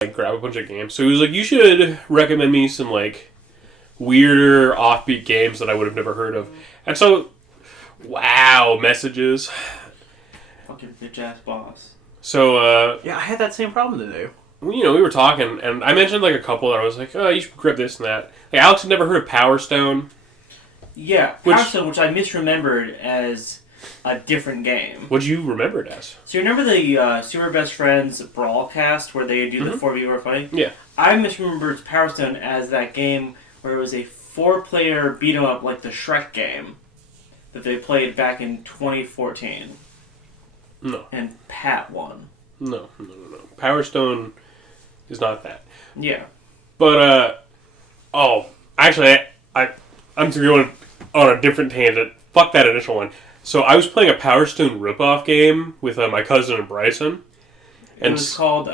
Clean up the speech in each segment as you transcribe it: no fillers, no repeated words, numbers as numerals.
like grab a bunch of games. So he was like, you should recommend me some like weirder offbeat games that I would have never heard of. And so, wow, messages. Fucking bitch ass boss. So yeah, I had that same problem today. You know, we were talking, and I mentioned like a couple that I was like, oh, you should grab this and that. Like Alex had never heard of Power Stone. Yeah, Power Stone, which I misremembered as a different game. What'd you remember it as? So you remember the Super Best Friends Brawlcast where they do the 4v4 fighting? Yeah. I misremembered Power Stone as that game where it was a 4-player beat 'em up like the Shrek game that they played back in 2014. No. And Pat won. No. Power Stone is not that. Yeah. But, actually, I'm going on a different tangent. Fuck that initial one. So I was playing a Power Stone ripoff game with my cousin and Bryson. And it was called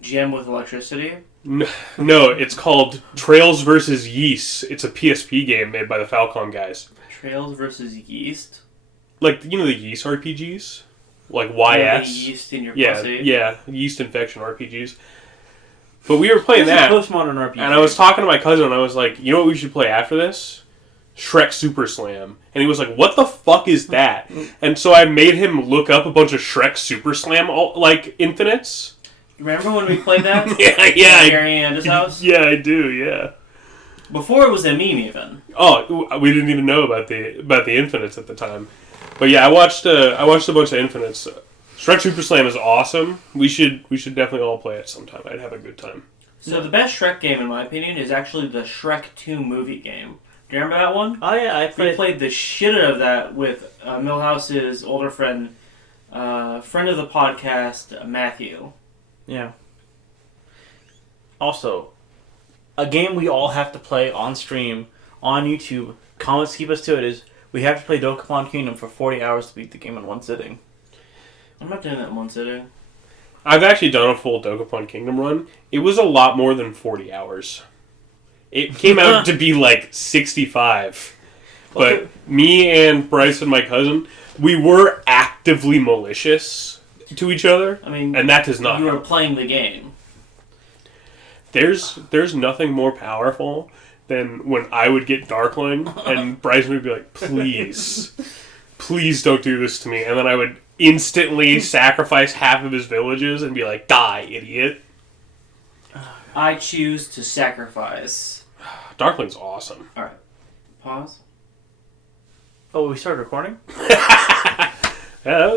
Gem with Electricity? No, it's called Trails vs. Yeast. It's a PSP game made by the Falcon guys. Trails vs. Yeast? Like, you know the Yeast RPGs? Like YS? Yeah, yeast in your pussy. Yeah, Yeast Infection RPGs. But we were playing that. Postmodern RPG. And I was talking to my cousin and I was like, you know what we should play after this? Shrek Super Slam. And he was like, what the fuck is that? And so I made him look up a bunch of Shrek Super Slam, like, infinites. Remember when we played that? yeah. At Gary Anda's house? Yeah, I do, yeah. Before it was a meme, even. Oh, we didn't even know about the infinites at the time. But yeah, I watched a bunch of infinites. Shrek Super Slam is awesome. We should definitely all play it sometime. I'd have a good time. So the best Shrek game, in my opinion, is actually the Shrek 2 movie game. Do you remember that one? Oh yeah, We played the shit out of that with Millhouse's older friend, friend of the podcast, Matthew. Yeah. Also, a game we all have to play on stream, on YouTube, comments keep us to it, is we have to play Dokapon Kingdom for 40 hours to beat the game in one sitting. I'm not doing that in one sitting. I've actually done a full Dokapon Kingdom run. It was a lot more than 40 hours. It came out to be like 65. But Okay. Me and Bryce and my cousin, we were actively malicious to each other. I mean, and that does not you were help. playing the game. There's nothing more powerful than when I would get Darkling and Bryson would be like, please don't do this to me. And then I would instantly sacrifice half of his villages and be like, die, idiot. I choose to sacrifice. Darkling's awesome. Alright. Pause. Oh, we started recording? Yeah,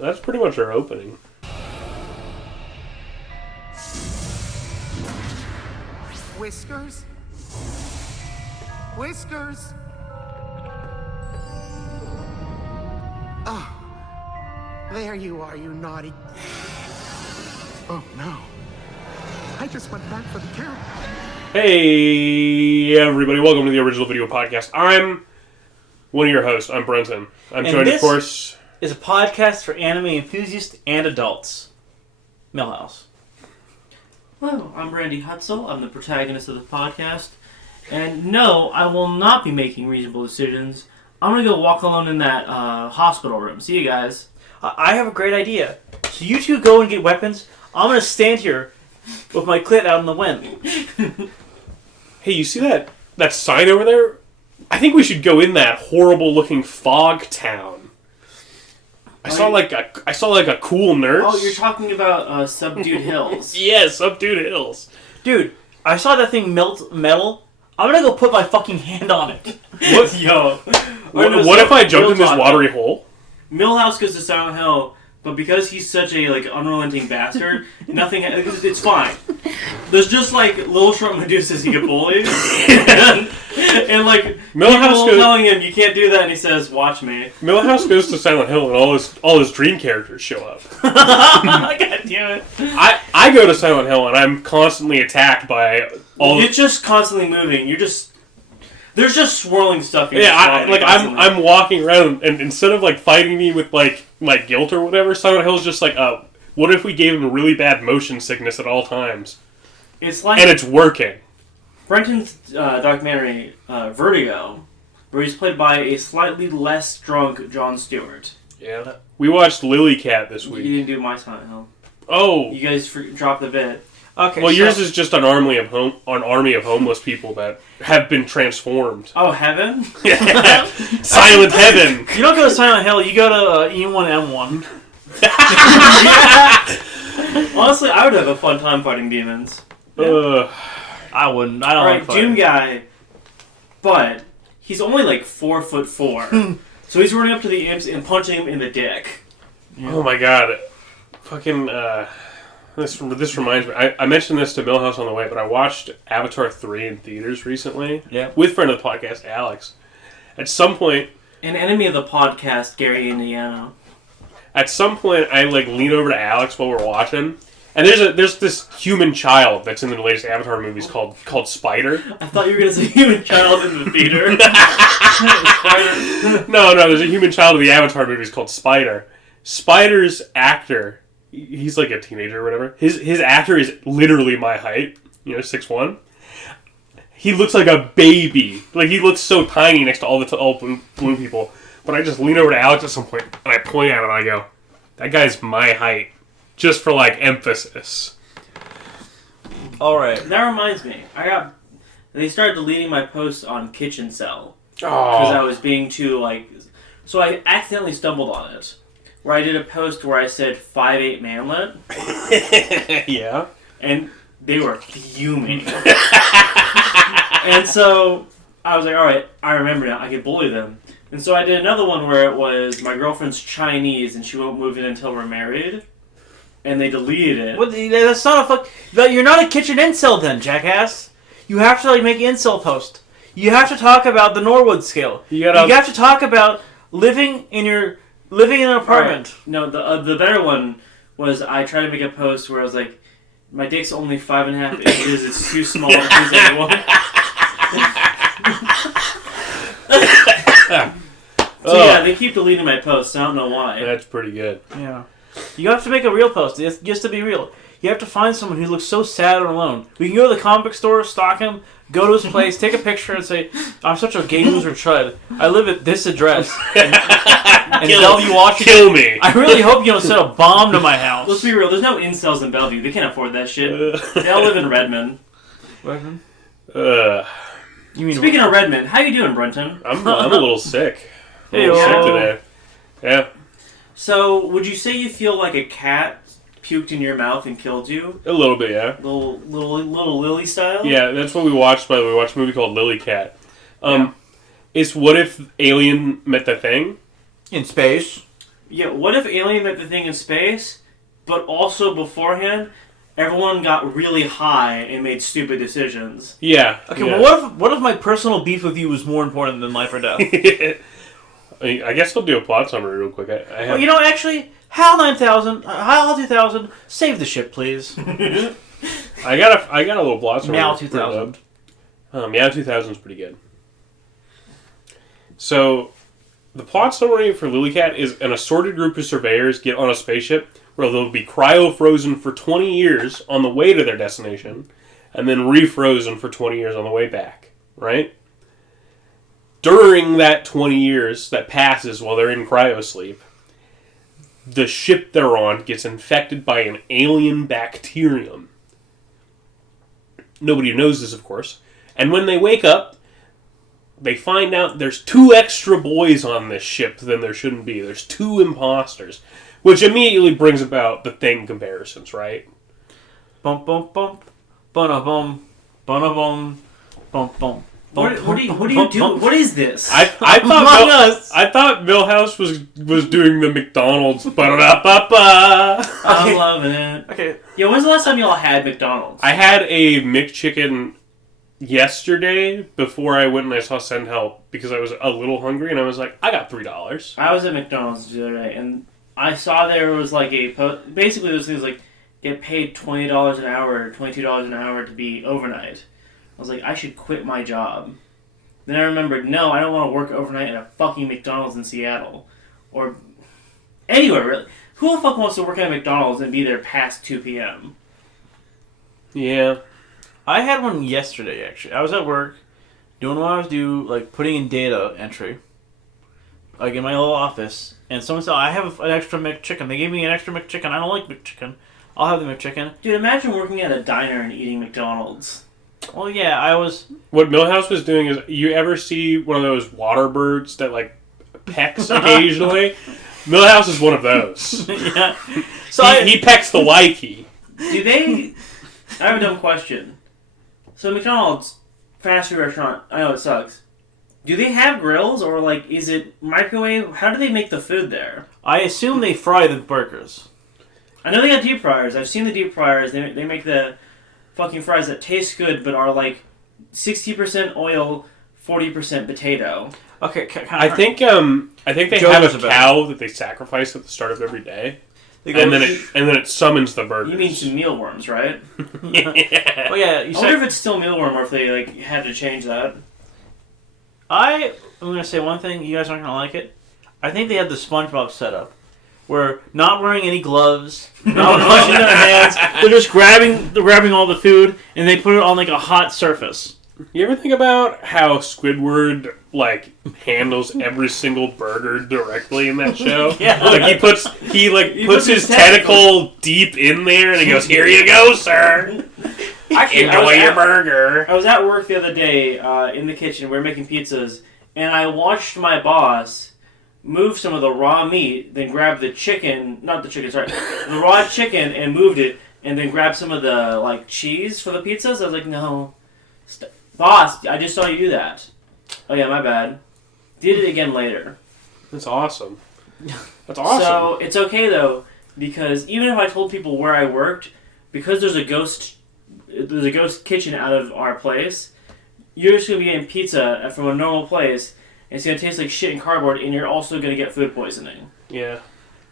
that's pretty much our opening. Whiskers? Whiskers? Oh, there you are, you naughty... Oh, no. I just went back for the count. Hey, everybody. Welcome to the Original Video Podcast. I'm one of your hosts. I'm Brenton. I'm joined, of course... is a podcast for anime enthusiasts and adults. Millhouse. Hello, I'm Randy Hutzel. I'm the protagonist of the podcast. And no, I will not be making reasonable decisions. I'm going to go walk alone in that hospital room. See you guys. I have a great idea. So you two go and get weapons. I'm going to stand here with my clit out in the wind. Hey, you see that sign over there? I think we should go in that horrible-looking fog town. I saw like a cool nurse. Oh, you're talking about Subdued Hills. Yeah, Subdued Hills. Dude, I saw that thing melt metal. I'm going to go put my fucking hand on it. What? Yo. What if I jumped in this watery hole? Millhouse goes to Silent Hill, but because he's such a unrelenting bastard, nothing. It's fine. There's just little short Medusas he can bully, and Millhouse people telling him you can't do that, and he says, "Watch me." Millhouse goes to Silent Hill, and all his dream characters show up. God damn it! I go to Silent Hill, and I'm constantly attacked by all. You're just constantly moving. There's just swirling stuff. Yeah, I'm walking around, and instead of fighting me with my guilt or whatever, Silent Hill's just what if we gave him really bad motion sickness at all times? It's like, and it's working. Brenton's documentary Vertigo, where he's played by a slightly less drunk Jon Stewart. Yeah, we watched Lily Cat this week. You didn't do my Silent Hill. Oh, You guys dropped the bit. Okay. Well, yours is just an army of homeless people that have been transformed. Oh, heaven? Silent heaven. You don't go to Silent Hill. You go to E1M1. Honestly, I would have a fun time fighting demons. I wouldn't. I don't like Alright, Doom fighting. guy, but he's only like 4'4", so he's running up to the imps and punching him in the dick. Yeah. Oh my god. Fucking, this reminds me. I mentioned this to Millhouse on the way, but I watched Avatar 3 in theaters recently. Yeah. With friend of the podcast, Alex. At some point... An enemy of the podcast, Gary Indiana. At some point, I lean over to Alex while we're watching, and there's this human child that's in the latest Avatar movies called Spider. I thought you were gonna say human child in the theater. No, there's a human child in the Avatar movies called Spider. Spider's actor, he's like a teenager or whatever. His actor is literally my height, 6'1". He looks like a baby. He looks so tiny next to all blue people. But I just lean over to Alex at some point, and I point at him, and I go, that guy's my height. Just for, emphasis. Alright. That reminds me, they started deleting my posts on Kitchen Cell. Because I was being too, so I accidentally stumbled on it. Where I did a post where I said 5'8" manlet. Yeah. And they were fuming. And so I was like, alright, I remember now, I can bully them. And so I did another one where it was my girlfriend's Chinese and she won't move in until we're married. And they deleted it. What, that's not a fuck. You're not a kitchen incel then, jackass. You have to make an incel post. You have to talk about the Norwood scale. You have to talk about living in an apartment. Right. No, the better one was I tried to make a post where I was like, my dick's only 5.5 inches. It's too small to please anyone. So yeah, they keep deleting my posts. I don't know why. That's pretty good. Yeah. You have to make a real post. Just to be real. You have to find someone who looks so sad or alone. We can go to the comic book store, stalk him, go to his place, take a picture, and say, I'm such a gay loser chud. I live at this address. And Bellevue, Washington. Kill me. I really hope you don't set a bomb to my house. Let's be real. There's no incels in Bellevue. They can't afford that shit. They all live in Redmond. Redmond? You mean Speaking of Redmond, how you doing, Brenton? I'm a little sick. Hey, sick today. Yeah. So, would you say you feel like a cat puked in your mouth and killed you? A little bit, yeah. Little Lily style? Yeah, that's what we watched, by the way. We watched a movie called Lily Cat. Yeah. It's what if Alien met the Thing? In space. Yeah, what if Alien met the Thing in space, but also beforehand, everyone got really high and made stupid decisions? Yeah. Okay, yeah. well, what if my personal beef with you was more important than life or death? I guess I'll do a plot summary real quick. Well, actually, HAL 9000, HAL 2000, save the ship, please. I got a little plot summary. Meow 2000. Meow 2000 is pretty good. So, the plot summary for Lilycat is an assorted group of surveyors get on a spaceship where they'll be cryo-frozen for 20 years on the way to their destination, and then refrozen for 20 years on the way back, right? During that 20 years that passes while they're in cryosleep, the ship they're on gets infected by an alien bacterium. Nobody knows this, of course. And when they wake up, they find out there's 2 extra boys on this ship than there shouldn't be. There's 2 imposters. Which immediately brings about the Thing comparisons, right? Bump, bump, bump. Bum, bum, bum, bum. What do you do? What is this? I thought Millhouse was doing the McDonald's. I'm loving it. Okay. Yeah, when's the last time y'all had McDonald's? I had a McChicken yesterday before I went and I saw Send Help because I was a little hungry and I was like, I got $3. I was at McDonald's the other day and I saw there was like basically those things like get paid $20 an hour or $22 an hour to be overnight. I was like, I should quit my job. Then I remembered, no, I don't want to work overnight at a fucking McDonald's in Seattle. Or anywhere, really. Who the fuck wants to work at McDonald's and be there past 2 p.m.? Yeah. I had one yesterday, actually. I was at work, doing what I was doing, like putting in data entry, like in my little office, and someone said, I have an extra McChicken. They gave me an extra McChicken. I don't like McChicken. I'll have the McChicken. Dude, imagine working at a diner and eating McDonald's. Well, yeah, I was... What Millhouse was doing is, you ever see one of those water birds that, like, pecks occasionally? Millhouse is one of those. Yeah. So he pecks the Y key. Do they... I have a dumb question. So McDonald's, fast food restaurant, I know it sucks. Do they have grills, or, like, is it microwave? How do they make the food there? I assume they fry the burgers. I know they got deep fryers. I've seen the deep fryers. They make the fucking fries that taste good, but are, like, 60% oil, 40% potato. Okay, I think they have a cow that they sacrifice at the start of every day, and then it summons the burgers. You mean some mealworms, right? Yeah. Oh yeah, I wonder if it's still mealworm, or if they like had to change that. I'm gonna say one thing. You guys aren't gonna like it. I think they have the SpongeBob setup, where not wearing any gloves, not washing their hands. They're just grabbing all the food, and they put it on like a hot surface. You ever think about how Squidward like handles every single burger directly in that show? Yeah. Like he puts his tentacle deep in there and he goes, "Here you go, sir. Actually, Enjoy your burger." I was at work the other day in the kitchen. We were making pizzas, and I watched my boss move some of the raw meat, then grab the raw chicken, and moved it, and then grab some of the like cheese for the pizzas. I was like, no. Boss, I just saw you do that. Oh yeah, my bad. Did it again later. That's awesome. That's awesome. So it's okay though, because even if I told people where I worked, because there's a ghost kitchen out of our place, you're just gonna be getting pizza from a normal place, and it's gonna taste like shit and cardboard, and you're also gonna get food poisoning. Yeah.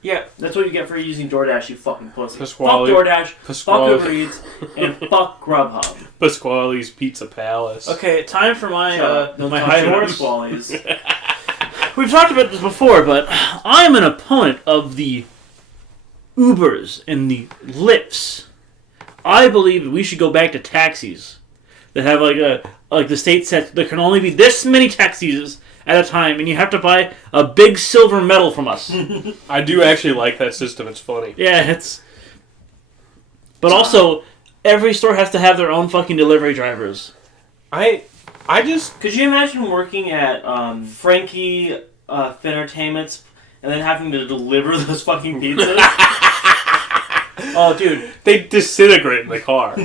Yeah, that's what you get for using DoorDash, you fucking pussy. Pasquale. Fuck DoorDash, fuck Uber Eats, and fuck Grubhub. Pasquale's Pizza Palace. Okay, time for my my touch high your horse. Pasquale's. We've talked about this before, but I'm an opponent of the Ubers and the Lyfts. I believe that we should go back to taxis that have like the state set. There can only be this many taxis at a time, and you have to buy a big silver medal from us. I do actually like that system. It's funny. Yeah, it's... But also, every store has to have their own fucking delivery drivers. I just... Could you imagine working at Frankie Fintertainment's and then having to deliver those fucking pizzas? Oh, dude. They disintegrate in the car.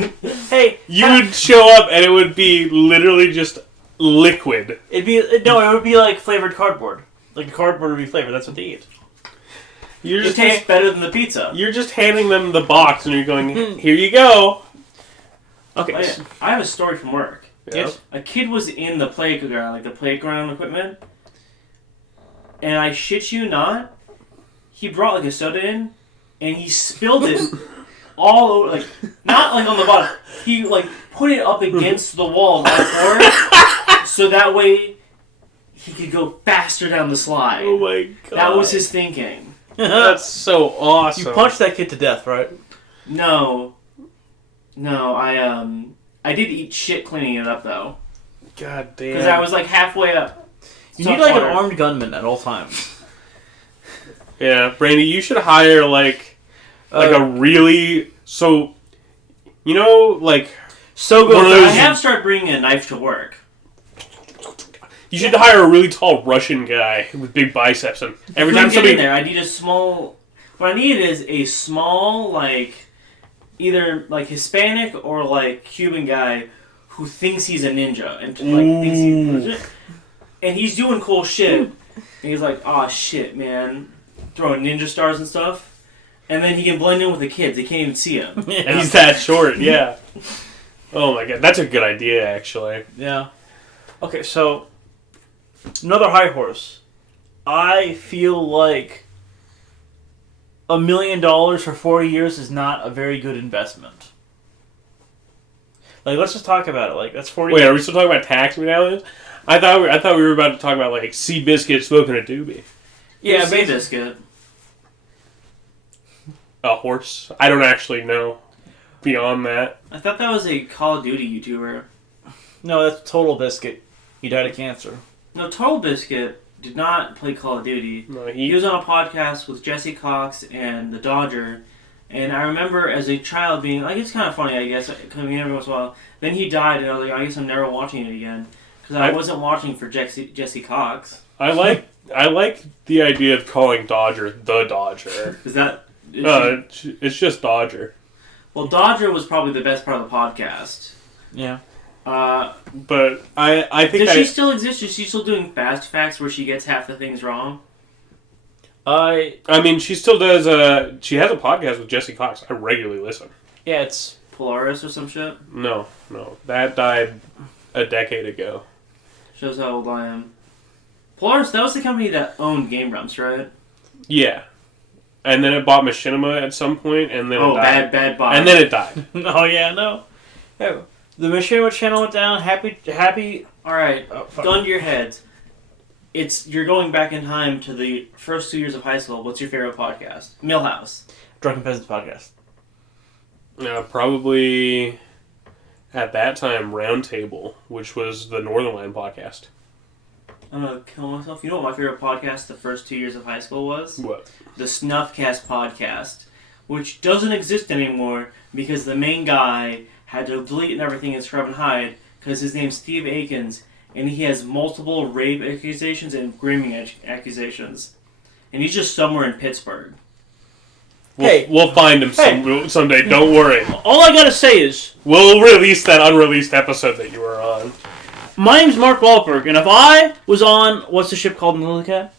Hey, You would show up and it would be literally just liquid. it would be like flavored cardboard. Like the cardboard would be flavored. That's what they eat. You're It just tastes better than the pizza. You're just handing them the box and you're going, "Here you go." Okay. Oh, yeah. I have a story from work. Yes. A kid was in the playground, like the playground equipment, and I shit you not, he brought like a soda in, and he spilled it all over, like not like on the bottom. He like put it up against the wall of the floor, so that way he could go faster down the slide. Oh my god. That was his thinking. That's so awesome. You punched that kid to death, right? No, I did eat shit cleaning it up though, God damn. because I was like halfway up. You need like an armed gunman at all times. Yeah, Brandy, you should hire like a really so like So one of good. those- I have started bringing a knife to work. you should hire a really tall Russian guy with big biceps, and every time Get somebody in there, I need a small. What I need is a small, like, either like Hispanic or like Cuban guy who thinks he's a ninja and like he's doing cool shit. And he's like, "Oh shit, man," throwing ninja stars and stuff, and then he can blend in with the kids. They can't even see him. Yeah. he's that short. Yeah. Oh my god, that's a good idea, actually. Yeah. Okay, so another high horse. I feel like $1 million for 40 years is not a very good investment. Like, let's just talk about it. Like, that's 40 Wait, years. are we still talking about tax medallions? I thought we were about to talk about like Seabiscuit smoking a doobie. Yeah, Sea basically. biscuit. A horse? I don't actually know. Beyond that, I thought that was a Call of Duty YouTuber. No, that's Total Biscuit. He died of cancer. No, Total Biscuit did not play Call of Duty. no, He was on a podcast with Jesse Cox and the Dodger, And I remember as a child being like, it's kind of funny, I guess, coming in every once in a while. Then he died, and I was like, I guess I'm never watching it again because I wasn't watching for Jesse Cox. I like the idea of calling Dodger the Dodger. Is that? It's just Dodger. Well, Dodger was probably the best part of the podcast. Yeah. But I think does she still exist? Is she still doing Fast Facts where she gets half the things wrong? I mean, she still does. She has a podcast with Jesse Cox. I regularly listen. Yeah, it's Polaris or some shit. No, that died a decade ago. Shows how old I am. Polaris, that was the company that owned Game Grumps, right? Yeah, and then it bought Machinima at some point, and then it died. bad buy. And then it died. oh yeah, no. Yeah, the Machinima channel went down. Happy. All right, gun to your heads. You're going back in time to the first 2 years of high school. What's your favorite podcast? Millhouse. Drunken Peasants podcast. Probably at that time Roundtable, which was the Northern Line podcast. I'm gonna kill myself. You know what my favorite podcast the first 2 years of high school was? What? The Snuffcast podcast, which doesn't exist anymore because the main guy had to delete and everything and scrub and hide because his name's Steve Akins. And he has multiple rape accusations and grooming accusations. And he's just somewhere in Pittsburgh. We'll find him someday, don't worry. All I gotta say is... We'll release that unreleased episode that you were on. My name's Mark Wahlberg, and if I was on... What's the ship called in Lilycat?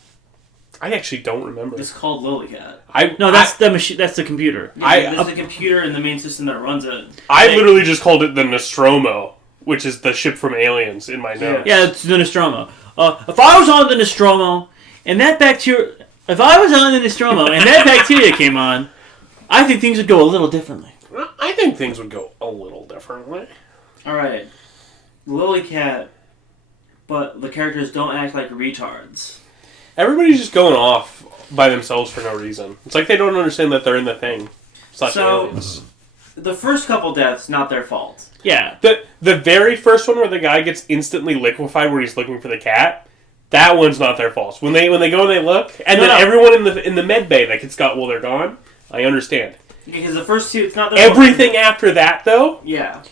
I actually don't remember. It's called Lilycat. That's the machine. That's the computer. Yeah, there's a computer in the main system that runs it. I literally just called it the Nostromo, which is the ship from Aliens in my notes. Yeah, it's the Nostromo. If I was on the Nostromo, and that bacteria... If I was on the Nostromo, and that bacteria came on, I think things would go a little differently. I think things would go a little differently. Alright. Lilycat, but the characters don't act like retards. Everybody's just going off by themselves for no reason. It's like they don't understand that they're in the thing. Aliens. The first couple deaths, not their fault. Yeah. The very first one where the guy gets instantly liquefied where he's looking for the cat, that one's not their fault. When they go and they look, and then everyone in the med bay that gets got while they're gone, I understand. Because the first two, it's not their Everything after that, though? Yeah.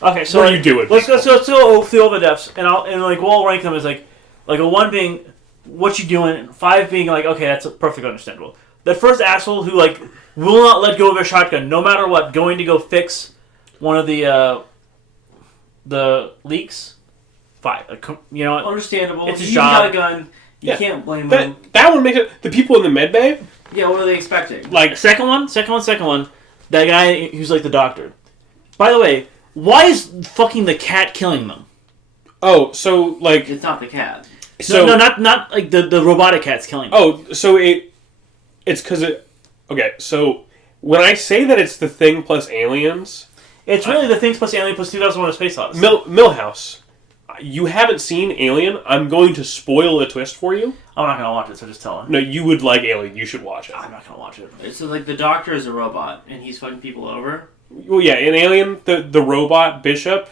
Okay, so what are you doing? Let's go through all the deaths, and we'll rank them as like a 1 being what you doing, 5 being like, okay, that's perfectly understandable. That first asshole who will not let go of a shotgun no matter what, going to go fix one of the leaks. 5. You know what? Understandable. It's his you job. got a gun. You can't blame them. That one makes it. The people in the med bay. Yeah, what are they expecting? Second one. That guy who's like the doctor. By the way, why is fucking the cat killing them? Oh, so it's not the cat. So no, not like the robotic cat's killing them. Oh, so it's because it. Okay, so when I say that it's the Thing plus aliens, it's really the Things plus Alien plus 2001: A Space Odyssey. Millhouse. You haven't seen Alien. I'm going to spoil a twist for you. I'm not going to watch it, so just tell him. No, you would like Alien. You should watch it. I'm not going to watch it. So, the doctor is a robot, and he's fucking people over? Well, yeah, in Alien, the robot, Bishop,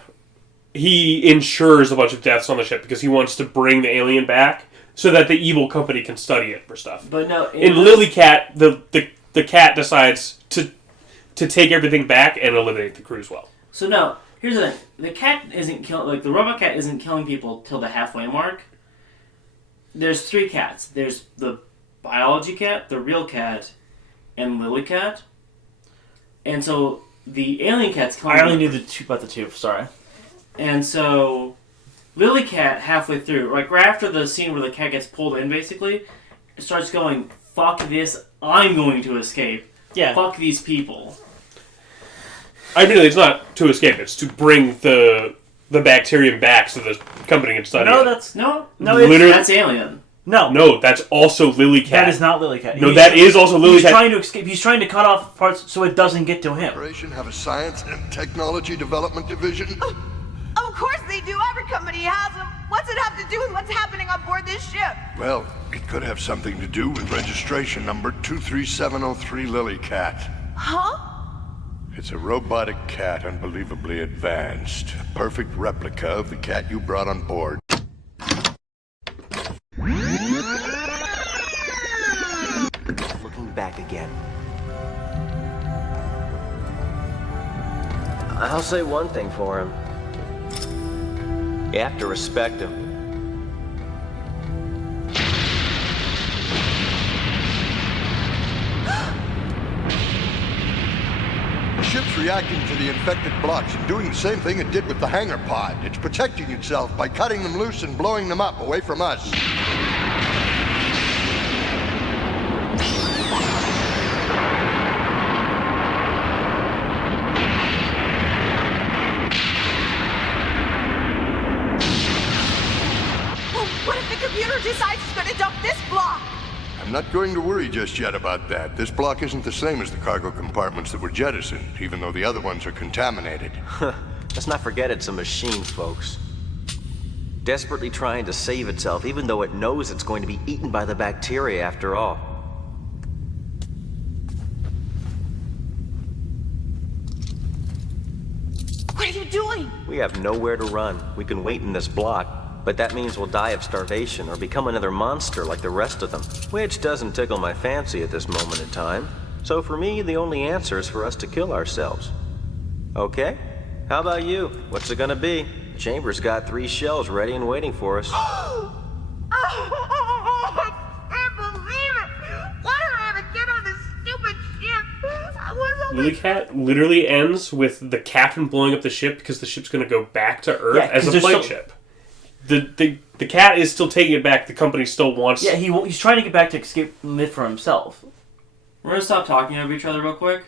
he ensures a bunch of deaths on the ship because he wants to bring the alien back so that the evil company can study it for stuff. But no... In Lilycat, the cat decides to take everything back and eliminate the crew as well. So, no... Here's the thing. The cat isn't the robot cat isn't killing people till the halfway mark. There's 3 cats. There's the biology cat, the real cat, and Lilycat. And so the alien cat's killing I only knew about the two, sorry. And so Lilycat halfway through, right after the scene where the cat gets pulled in basically, it starts going, fuck this, I'm going to escape. Yeah. Fuck these people. I mean, it's not to escape; it's to bring the bacterium back so the company can study it. That's That's Alien. No, that's also Lilycat. That is not Lilycat. No, that is also Lilycat. He's trying to escape. He's trying to cut off parts so it doesn't get to him. Have a science and technology development division? Of course they do. Every company has them. What's it have to do with what's happening on board this ship? Well, it could have something to do with registration number 23703 Lilycat. Huh? It's a robotic cat, unbelievably advanced. A perfect replica of the cat you brought on board. Looking back again. I'll say one thing for him. You have to respect him. The ship's reacting to the infected blocks and doing the same thing it did with the hangar pod. It's protecting itself by cutting them loose and blowing them up away from us. What if the computer decides it's gonna dump this block? I'm not going to worry just yet about that. This block isn't the same as the cargo compartments that were jettisoned, even though the other ones are contaminated. Let's not forget it's a machine, folks. Desperately trying to save itself, even though it knows it's going to be eaten by the bacteria after all. What are you doing? We have nowhere to run. We can wait in this block, but that means we'll die of starvation or become another monster like the rest of them, which doesn't tickle my fancy at this moment in time. So for me, the only answer is for us to kill ourselves. Okay? How about you? What's it gonna be? The chamber's got 3 shells ready and waiting for us. I can't believe it! Why did I ever get on this stupid ship? I was on Lily Cat literally ends with the captain blowing up the ship because the ship's going to go back to Earth as a flagship. The cat is still taking it back. The company still wants... Yeah, he's trying to get back to escape it for himself. We're gonna stop talking over each other real quick.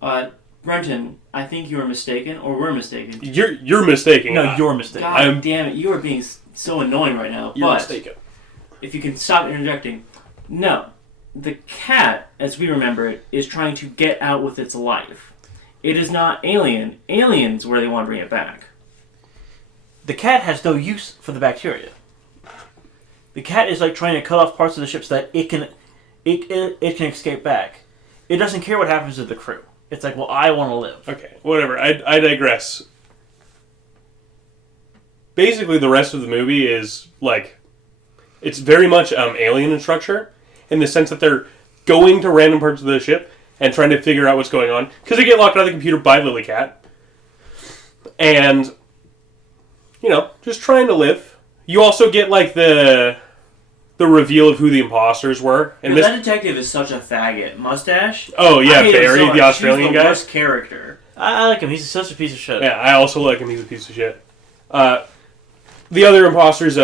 Brenton, I think you were mistaken, or we're mistaken. You're mistaken. No, you're mistaken. God damn it, you are being so annoying right now. You're but mistaken. If you can stop interjecting. No. The cat, as we remember it, is trying to get out with its life. It is not alien. Alien's where they want to bring it back. The cat has no use for the bacteria. The cat is like trying to cut off parts of the ship so that it can escape back. It doesn't care what happens to the crew. It's like, well, I want to live. Okay, whatever. I digress. Basically, the rest of the movie is, like... It's very much alien in structure, in the sense that they're going to random parts of the ship and trying to figure out what's going on. Because they get locked out of the computer by Lily Cat. And, you know, just trying to live. You also get, like, the reveal of who the imposters were. And that detective is such a faggot. Mustache? Oh, yeah, Barry, the Australian guy. He's the worst character. I like him. He's such a piece of shit. Yeah, I also like him. He's a piece of shit. The other imposter's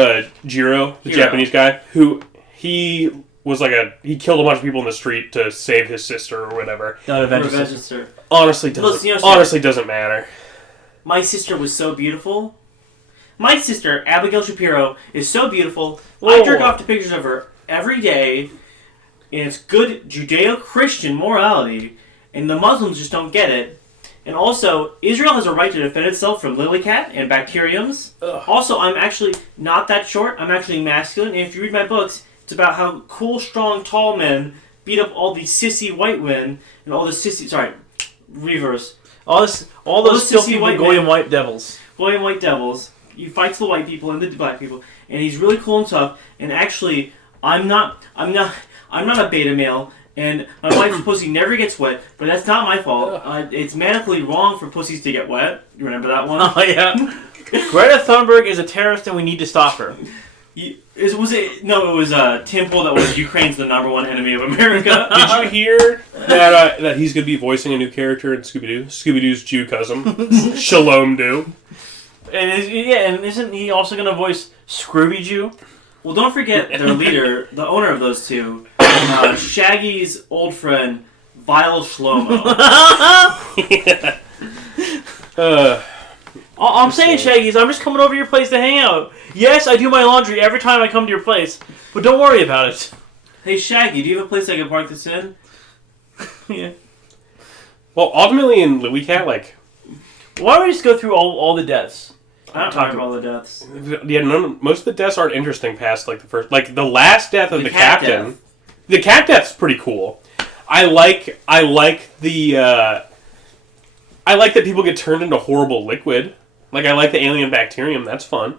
Jiro, the Japanese guy, who he was like he killed a bunch of people in the street to save his sister or whatever. Not avenge his sister. Honestly, doesn't matter. My sister was so beautiful. My sister, Abigail Shapiro, is so beautiful. I jerk off to pictures of her every day, and it's good Judeo-Christian morality, and the Muslims just don't get it. And also, Israel has a right to defend itself from Lily Cat and bacteriums. Ugh. Also, I'm actually not that short. I'm actually masculine. And if you read my books, it's about how cool, strong, tall men beat up all these sissy white women and all the sissy... Sorry, reverse. All those filthy Goyim white devils. Goyim white devils. He fights the white people and the black people, and he's really cool and tough. And actually, I'm not a beta male. And my wife's pussy never gets wet, but that's not my fault. It's medically wrong for pussies to get wet. You remember that one? Oh, yeah. Greta Thunberg is a terrorist and we need to stop her. It was Tim Pool that was Ukraine's the #1 enemy of America. Did you hear that he's going to be voicing a new character in Scooby-Doo? Scooby-Doo's Jew cousin. Shalom Doo. And isn't he also going to voice Scrooby Jew? Well, don't forget their leader, the owner of those two, Shaggy's old friend, Vile Shlomo. Yeah. All I'm saying, Shaggy, is I'm just coming over to your place to hang out. Yes, I do my laundry every time I come to your place, but don't worry about it. Hey, Shaggy, do you have a place I can park this in? Yeah. Well, ultimately in Lily Cat, like... Why don't we just go through all the deaths? I don't talk about all the deaths. Yeah, most of the deaths aren't interesting past, like, the first... Like, the last death of the captain... Death. The cat death's pretty cool. I like that people get turned into horrible liquid. Like, I like the alien bacterium. That's fun.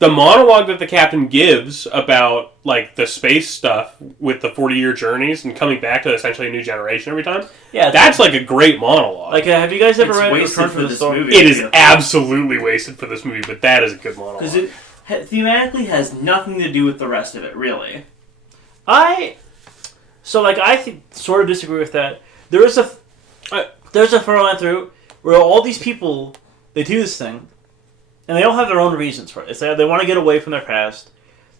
the monologue that the captain gives about, like, the space stuff with the 40-year journeys and coming back to essentially a new generation every time, that's, like, a great monologue. Like, have you guys ever It's read wasted Return for from the this Storm? movie. It is absolutely wasted for this movie, but that is a good monologue. Because it thematically has nothing to do with the rest of it, really. I sort of disagree with that. There's a furrow through where all these people, they do this thing, and they all have their own reasons for it. It's like they want to get away from their past.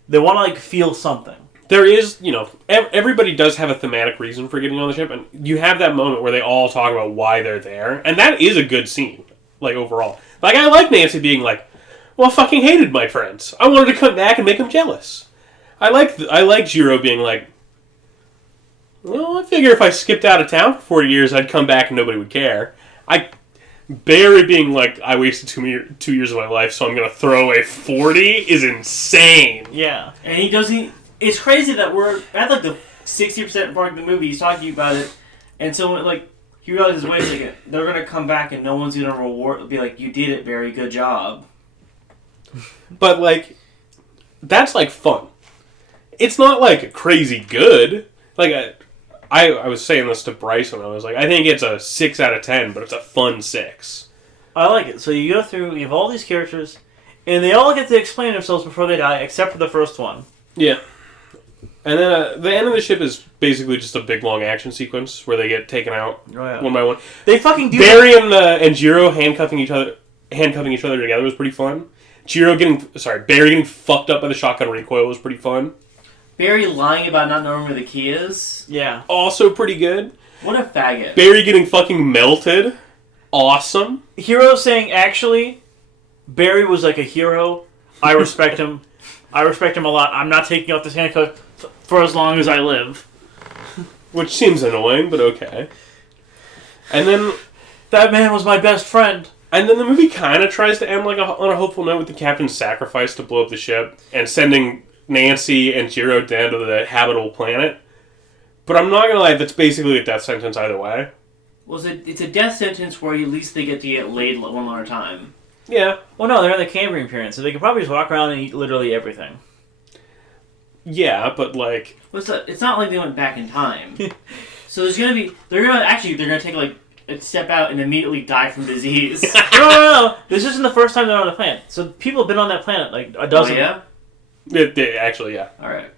They want to, like, feel something. There is, you know, everybody does have a thematic reason for getting on the ship, and you have that moment where they all talk about why they're there, and that is a good scene, like, overall. Like, I like Nancy being like, well, I fucking hated my friends. I wanted to come back and make them jealous. I like Jiro being like, well, I figure if I skipped out of town for 40 years, I'd come back and nobody would care. Barry being like, I wasted 2 years of my life, so I'm going to throw away 40 is insane. Yeah. And he doesn't... It's crazy that we're at, like, the 60% part of the movie. He's talking about it, and so, like, he realizes, wait a second, they're going to come back and no one's going to be like, you did it, Barry, good job. But, like, that's, like, fun. It's not, like, crazy good. Like, I was saying this to Bryson. I was like, I think it's a 6 out of 10, but it's a fun 6. I like it. So you go through, you have all these characters, and they all get to explain themselves before they die, except for the first one. Yeah. And then the end of the ship is basically just a big, long action sequence where they get taken out one by one. They fucking do Barry and Jiro handcuffing each other together was pretty fun. Barry getting fucked up by the shotgun recoil was pretty fun. Barry lying about not knowing where the key is. Yeah. Also pretty good. What a faggot. Barry getting fucking melted. Awesome. Hero saying, actually, Barry was like a hero. I respect him. I respect him a lot. I'm not taking off this handcuff for as long as I live. Which seems annoying, but okay. And then... That man was my best friend. And then the movie kind of tries to end like on a hopeful note with the captain's sacrifice to blow up the ship and sending Nancy and Jiro down to the habitable planet. But I'm not going to lie, that's basically a death sentence either way. Well, it's a death sentence where at least they get to get laid one more time. Yeah. Well, no, they're in the Cambrian period, so they could probably just walk around and eat literally everything. Yeah, but like... It's not like they went back in time. So there's going to be... They're going to take like a step out and immediately die from disease. No. This isn't the first time they're on the planet. So people have been on that planet like a dozen. Oh, yeah? Actually, yeah. Alright.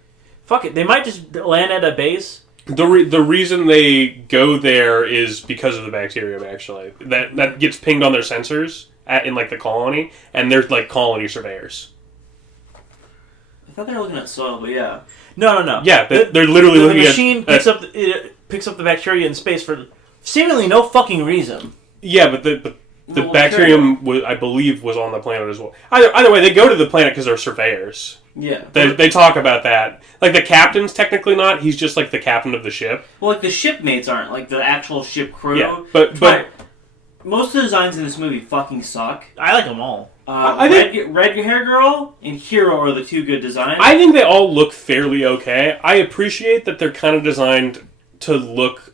Fuck it. They might just land at a base. The reason they go there is because of the bacterium, actually. That gets pinged on their sensors in like the colony, and they're like colony surveyors. I thought they were looking at soil, but yeah. No. Yeah, they're literally looking at... The machine picks up the bacteria in space for seemingly no fucking reason. Yeah, but the bacterium, I believe, was on the planet as well. Either way, they go to the planet because they're surveyors. Yeah. They talk about that. Like, the captain's technically not. He's just, like, the captain of the ship. Well, like, the shipmates aren't. Like, the actual ship crew. Yeah, but most of the designs in this movie fucking suck. I like them all. I think Red Hair Girl and Hero are the two good designs. I think they all look fairly okay. I appreciate that they're kind of designed to look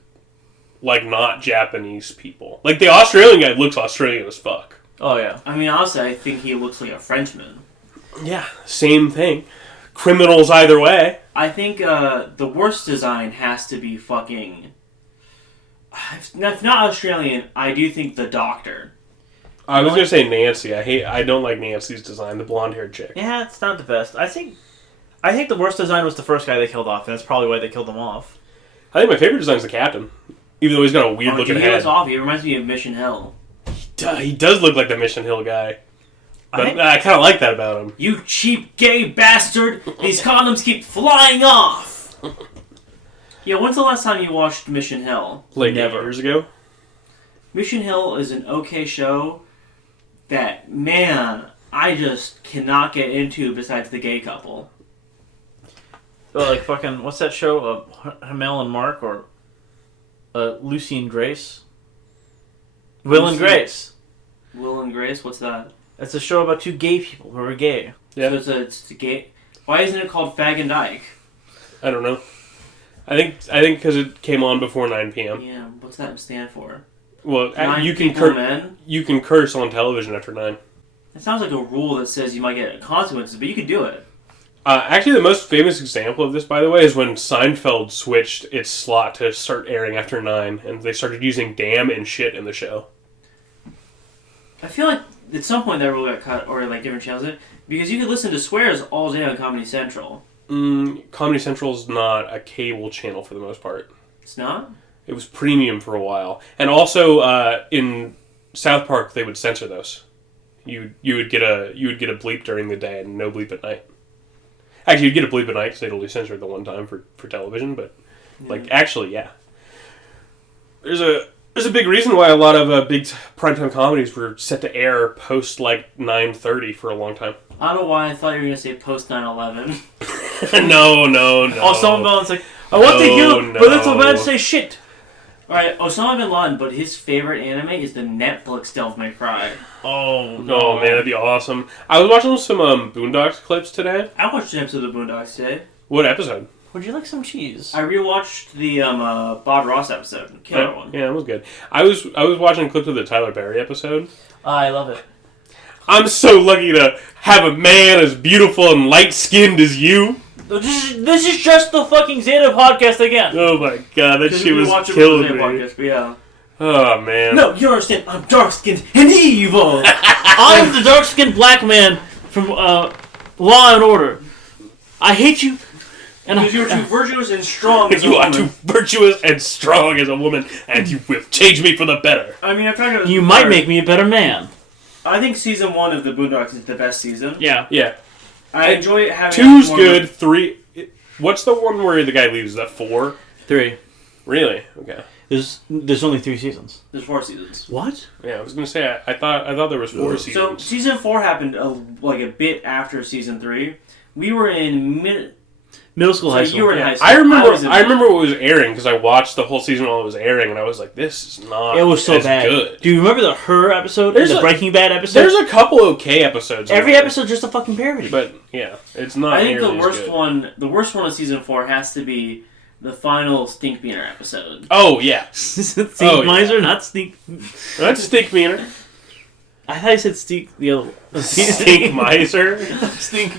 like not Japanese people. Like, the Australian guy looks Australian as fuck. Oh, yeah. I mean, honestly, I think he looks like a Frenchman. Yeah, same thing. Criminals either way. I think the worst design has to be fucking... If not Australian, I do think the Doctor. I was going to say Nancy. I don't like Nancy's design, the blonde-haired chick. Yeah, it's not the best. I think the worst design was the first guy they killed off, and that's probably why they killed him off. I think my favorite design is the captain. Even though he's got a weird-looking He head. was off. He reminds me of Mission Hill. He does look like the Mission Hill guy. But I kind of like that about him. You cheap gay bastard! These condoms keep flying off! Yeah, when's the last time you watched Mission Hill? Like Never. 8 years ago? Mission Hill is an okay show that, man, I just cannot get into besides the gay couple. Well, like fucking, what's that show? Hamel and Mark, or Lucy and Grace? Will and Grace. Will and Grace? What's that? It's a show about two gay people who are gay. Yeah. So it's gay. Why isn't it called Fag and Dyke? I don't know. I think because it came on before 9 p.m. Yeah, what's that stand for? Well, Nine you can people men? you can curse on television after 9. It sounds like a rule that says you might get consequences, but you can do it. Actually, the most famous example of this, by the way, is when Seinfeld switched its slot to start airing after 9, and they started using damn and shit in the show. I feel like at some point that rule got cut, or like different channels did, because you could listen to swears all day on Comedy Central. Comedy Central's not a cable channel for the most part. It's not? It was premium for a while. And also, in South Park, they would censor those. You would get a bleep during the day and no bleep at night. Actually, you'd get a bleep at night because they'd only censor it the one time for television, but, actually, yeah. There's a big reason why a lot of big primetime comedies were set to air post, 9:30 for a long time. I don't know why I thought you were going to say post 9/11. No. Osama bin Laden's like, I want to hear, but it's a man say shit. Alright, Osama bin Laden, but his favorite anime is the Netflix Devil May Cry. Oh, no. Oh, man, that'd be awesome. I was watching some Boondocks clips today. I watched an episode of Boondocks today. What episode? Would you like some cheese? I rewatched the Bob Ross episode. Killer one. Yeah, it was good. I was watching clips of the Tyler Perry episode. I love it. I'm so lucky to have a man as beautiful and light-skinned as you. This is just the fucking Zeta podcast again. Oh my god, that shit was killing killing me. podcast, but yeah. Oh man. No, you don't understand. I'm dark-skinned and evil. I'm the dark-skinned black man from Law and Order. I hate you. And because you're too virtuous and strong as a You woman. are too virtuous and strong as a woman, and you will change me for the better. I mean, I've talked about this you before. might make me a better man. I think season 1 of the Boondocks is the best season. Yeah. Yeah. I enjoy having... 2's good, 3... What's the one where the guy leaves? Is that 4? 3. Really? Okay. There's only 3 seasons. There's 4 seasons. What? Yeah, I was gonna say I thought there was 4 seasons. So season 4 happened a bit after season 3. We were in middle school, high So school. you were in yeah. high school. I remember what was airing because I watched the whole season while it was airing, and I was like, "This is not." It was so as bad. Good. Do you remember the Her episode? There's the a- Breaking Bad episode? There's a couple okay episodes. Every in there, episode's just a fucking parody. but yeah, it's not. I think the nearly as worst good. one. The worst one of season 4 has to be the final Stink Beaner episode. Oh yeah, Stink Oh, yeah. Miser, not Stink. that's Stink Meaner. I thought you said Stink the other one. Stink Miser. Stink,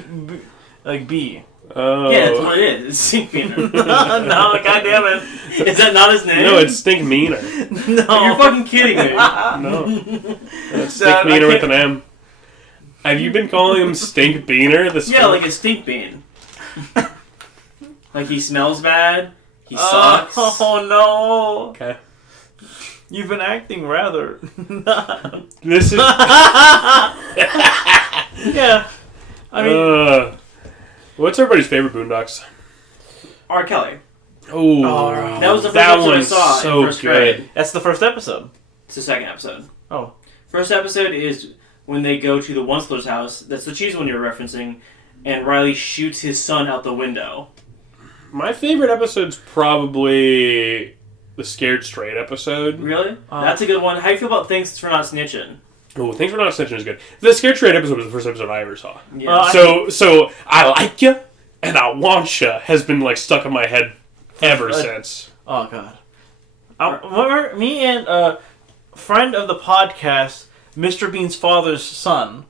like B. Oh. Yeah, that's what it is. It's Stink Beaner. No, goddammit. Is that not his name? No, it's Stink Meaner. No. You're fucking kidding me. No, that's Stink Dad, I Meaner with can't- an M. Have you been calling him Stink Beaner? Yeah, like a stink bean. Like he smells bad. He sucks. Oh no. Okay. You've been acting rather. This is. Yeah. I mean, What's everybody's favorite Boondocks? R. Kelly. Oh, That was the first that episode I one's saw so in first good. grade. that's the first episode. It's the second episode. Oh. First episode is when they go to the Onceler's house. That's the cheese one you're referencing. And Riley shoots his son out the window. My favorite episode's probably the Scared Straight episode. Really? That's a good one. How do you feel about Thanks for Not Snitching? Oh, Thanks for Not Snitching is good. The Scared Straight episode was the first episode I ever saw. Yeah. So I like ya and I want ya has been like stuck in my head ever since. Oh god. Remember me and a friend of the podcast, Mr. Bean's father's son,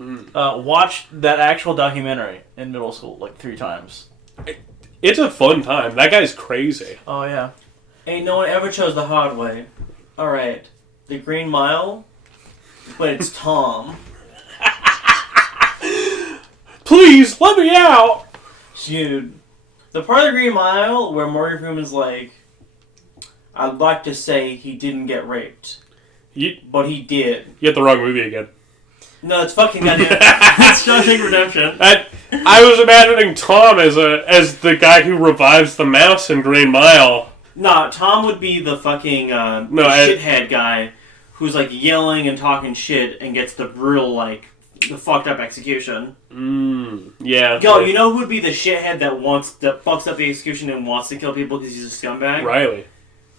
watched that actual documentary in middle school like 3 times. It's a fun time. That guy's crazy. Oh yeah. Ain't no one ever chose the hard way. Alright. The Green Mile, but it's Tom. Please let me out. Dude. The part of the Green Mile where Morgan Freeman's like, I'd like to say he didn't get raped. But he did. You get the wrong movie again. No, it's fucking goddamn. It's Shawshank Redemption. I was imagining Tom as the guy who revives the mouse in Green Mile. Nah, Tom would be the fucking shithead guy who's like yelling and talking shit and gets the real the fucked up execution. Yeah. Yo, you know who would be the shithead that fucks up the execution and wants to kill people because he's a scumbag? Riley.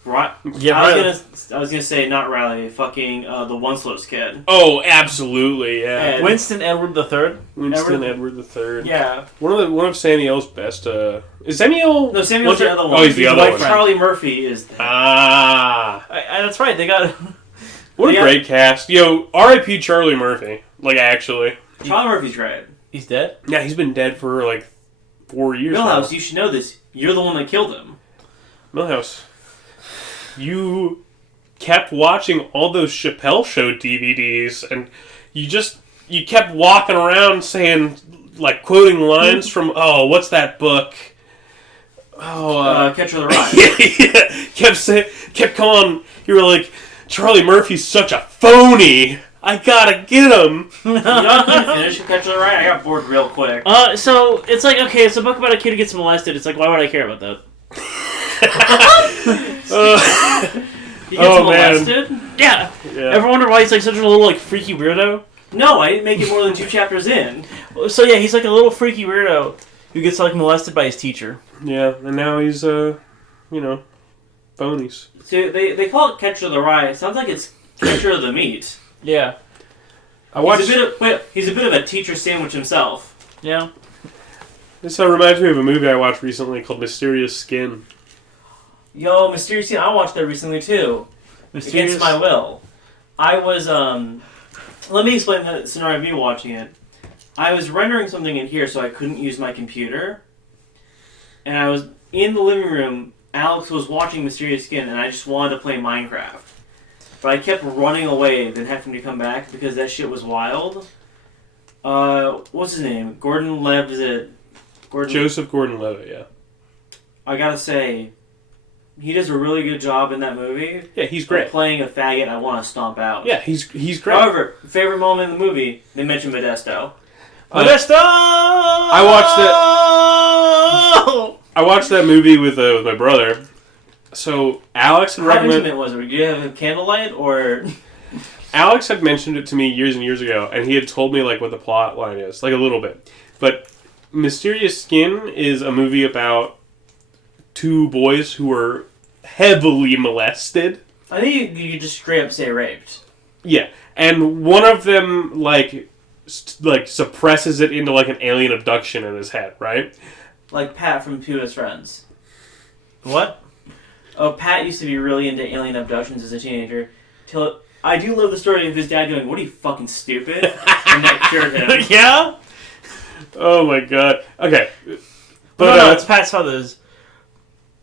Right? Yeah, I was gonna say not Riley, fucking the Onceler's kid. Oh, absolutely, yeah. And- Winston Edward III. Winston Edward III. Yeah. One of Samuel's best. Is Samuel? No, Samuel's the other one. Oh, he's the other one. Charlie Murphy is. Ah. That's right. They got. What a great cast. Yo, R.I.P. Charlie Murphy. Like, actually. Charlie Murphy's right. He's dead? Yeah, he's been dead for, like, 4 years Millhouse, now. you should know this. You're the one that killed him. Millhouse, you kept watching all those Chappelle Show DVDs, and you kept walking around saying, like, quoting lines from, what's that book? Catcher in the Rye. Kept calling, you were like, Charlie Murphy's such a phony. I gotta get him. Y'all can finish Catcher in the Rye. I got bored real quick. So it's like, okay, it's a book about a kid who gets molested. It's like, why would I care about that? He gets molested? Man. Yeah. Ever wonder why he's like such a little like freaky weirdo? No, I didn't make it more than 2 chapters in. So yeah, he's like a little freaky weirdo who gets like molested by his teacher. Yeah, and now he's phonies. So they call it Catcher in the Rye. It sounds like it's Catcher of the Meat. Yeah. He's a bit of a teacher sandwich himself. Yeah. This reminds me of a movie I watched recently called Mysterious Skin. Yo, Mysterious Skin, I watched that recently too. Against my will. I was, let me explain the scenario of me watching it. I was rendering something in here so I couldn't use my computer. And I was in the living room, Alex was watching Mysterious Skin, and I just wanted to play Minecraft. But I kept running away, then having to come back because that shit was wild. What's his name? Gordon Lev, is it? Joseph Gordon-Levitt, yeah. I gotta say, he does a really good job in that movie. Yeah, he's great. Like playing a faggot I want to stomp out. Yeah, he's great. However, favorite moment in the movie, they mention Modesto. Modesto! I watched that movie with my brother. So Alex had How intimate was it? Did you have a candlelight or? Alex had mentioned it to me years and years ago, and he had told me like what the plot line is, like a little bit. But Mysterious Skin is a movie about 2 boys who were heavily molested. I think you could just straight up say raped. Yeah, and one of them like suppresses it into like an alien abduction in his head, right? Like Pat from Two Best Friends. What? Oh, Pat used to be really into alien abductions as a teenager. I do love the story of his dad going, "What are you, fucking stupid?" and that cured him. Yeah? Oh my god. Okay. But no, it's Pat's father's.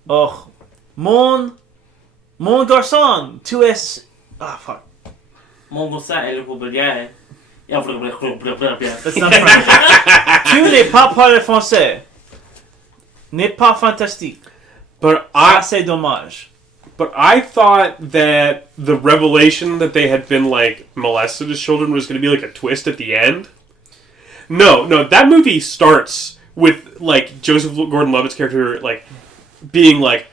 Oh. Mon garçon, tu es... Ah, fuck. Mon garçon est le courbier. That's not French. Tu n'es pas parler français. N'est pas fantastique. But c'est dommage. But I thought that the revelation that they had been, like, molested as children was going to be, like, a twist at the end. No, that movie starts with, like, Joseph Gordon-Levitt's character, like, being, like...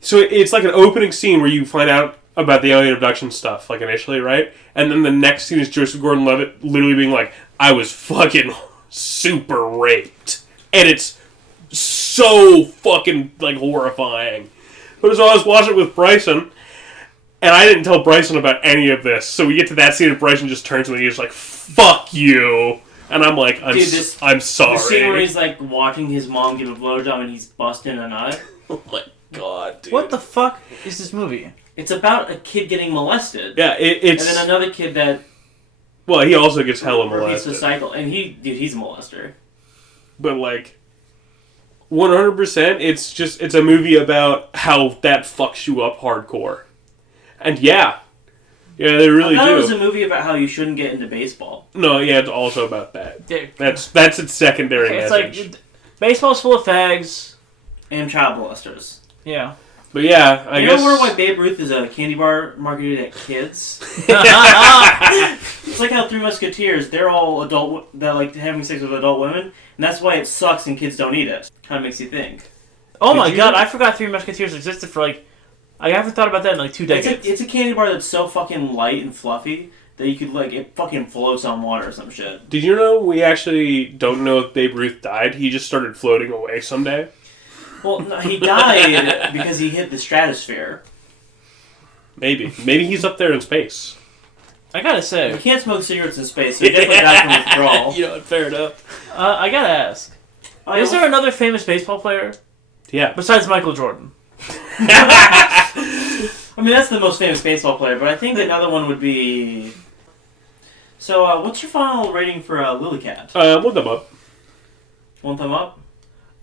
So it's, like, an opening scene where you find out about the alien abduction stuff, like, initially, right? And then the next scene is Joseph Gordon-Levitt literally being like, I was fucking super raped. And it's so fucking, like, horrifying. But so I was watching it with Bryson, and I didn't tell Bryson about any of this. So we get to that scene, and Bryson just turns to me and he's like, "Fuck you!" And I'm like, "I'm sorry." The scene where he's like watching his mom give a blowjob and he's busting a nut. Oh my god, dude! What the fuck is this movie? It's about a kid getting molested. Yeah, it's and then another kid that. Well, he also gets hella molested. Repeats the cycle, and he's a molester. But like. 100%, it's a movie about how that fucks you up hardcore. And yeah, they really do. I thought it was a movie about how you shouldn't get into baseball. No, yeah, it's also about that. That's its secondary message. It's like, baseball's full of fags. And child molesters. Yeah. But yeah, I guess... You know why Babe Ruth is a candy bar marketed at kids? It's like how Three Musketeers, they're all adult, they're like having sex with adult women, and that's why it sucks and kids don't eat it. Kind of makes you think. Oh my god, I forgot Three Musketeers existed for like... I haven't thought about that in like 2 decades. It's a candy bar that's so fucking light and fluffy that you could like, it fucking floats on water or some shit. Did you know we actually don't know if Babe Ruth died? He just started floating away someday. Well, no, he died because he hit the stratosphere. Maybe he's up there in space. I gotta say... You can't smoke cigarettes in space, so you definitely die from withdrawal. You know, fair enough. I gotta ask. Is there another famous baseball player? Yeah. Besides Michael Jordan. I mean, that's the most famous baseball player, but I think another one would be... So, what's your final rating for Lily Cat? One thumb up. One thumb up?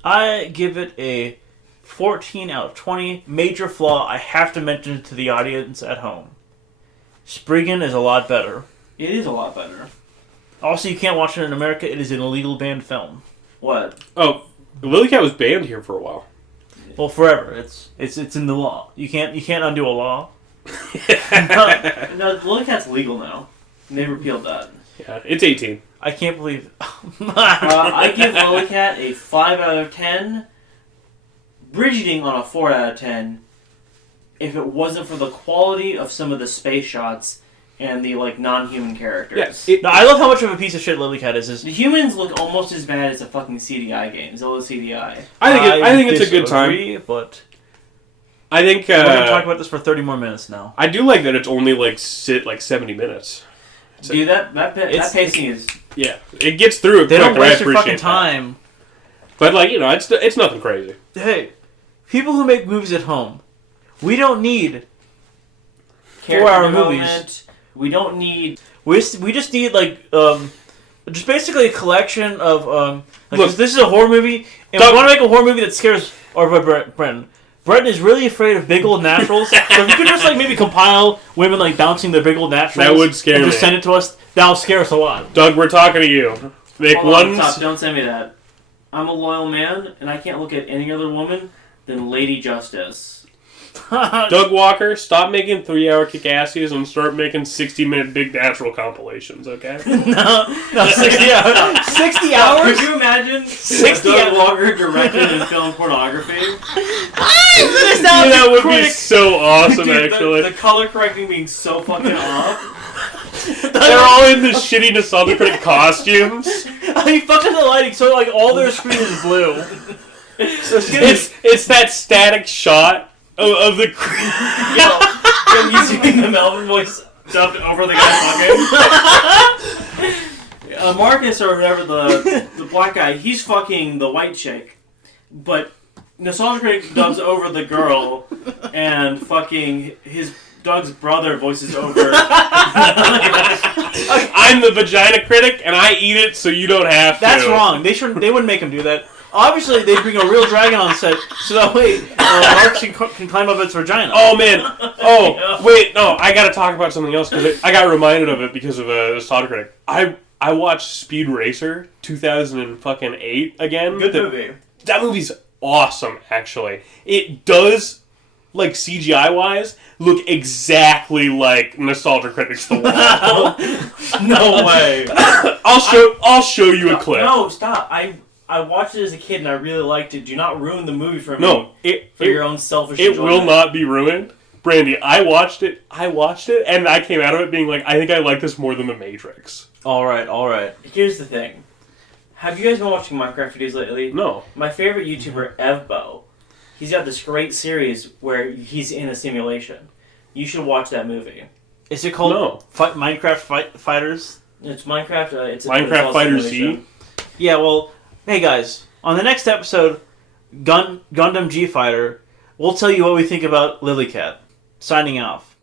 I give it a 14 out of 20. Major flaw I have to mention to the audience at home. Spriggan is a lot better. It is a lot better. Also, you can't watch it in America. It is an illegal banned film. What? Oh, Lily Cat was banned here for a while. Well, forever. It's in the law. You can't undo a law. No, Lily Cat's legal now. They repealed that. Yeah, it's 18. I can't believe. I give Lily Cat a 5 out of 10. Bridgeting on a 4 out of 10. If it wasn't for the quality of some of the space shots and the non-human characters. Yes. No, I love how much of a piece of shit Lily Cat is. The humans look almost as bad as the fucking CDI game, Zelda CDI. I think it's a good time. But I think we're gonna talk about this for 30 more minutes now. I do like that it's only 70 minutes. Dude, that pacing is... Yeah, it gets through it They quick. don't waste I your fucking appreciate time. That. But it's nothing crazy. Hey, people who make movies at home, we don't need Character 4-hour development. movies. We don't need... We just need just basically a collection of Look, this is a horror movie, and we want to make a horror movie that scares Brendan. Brendan is really afraid of big old naturals, so if you could just maybe compile women bouncing their big old naturals, that would scare and me. just send it to us. That'll scare us a lot. Doug, we're talking to you. Make Hold on, one. stop, don't send me that. I'm a loyal man, and I can't look at any other woman than Lady Justice. Doug Walker, stop making 3-hour kick-assies and start making 60-minute big natural compilations, okay? no, 60 hours. 60 hours? Could you imagine 60 Doug hours? Walker directed and filmed pornography? That would be so awesome, Dude, actually. the color correcting being so fucking off. They're all in the shitty Nostalgia Critic costumes. He fucked up the lighting, so all their screen is blue. So It's that static shot of the... He's doing the Melvin voice dubbed over the guy fucking. Marcus, or whatever, the black guy, he's fucking the white chick. But Nostalgia Critic dubs over the girl, and fucking Doug's brother voices over. I'm the vagina critic, and I eat it so you don't have to. That's wrong. They wouldn't make him do that. Obviously, they'd bring a real dragon on set, so that way Mark can climb up its vagina. Oh, man. Oh, wait, no, I gotta talk about something else, because I got reminded of it because of Nostalgia Critic. I watched Speed Racer 2008 again. Good movie. That movie's awesome, actually. It does, CGI-wise, look exactly like Nostalgia Critic's The Wall. No way. I'll show you a clip. No, stop. I watched it as a kid and I really liked it. Do not ruin the movie for me. No, for your own selfish It enjoyment. will not be ruined. Brandy, I watched it, and I came out of it being like, I think I like this more than The Matrix. All right. Here's the thing. Have you guys been watching Minecraft videos lately? No. My favorite YouTuber, Evbo, he's got this great series where he's in a simulation. You should watch that movie. Is it called No. Minecraft Fighters? It's Minecraft. It's Minecraft Fighter Z? simulation. Yeah, well, hey guys, on the next episode, Gundam G Fighter, we'll tell you what we think about Lily Cat. Signing off.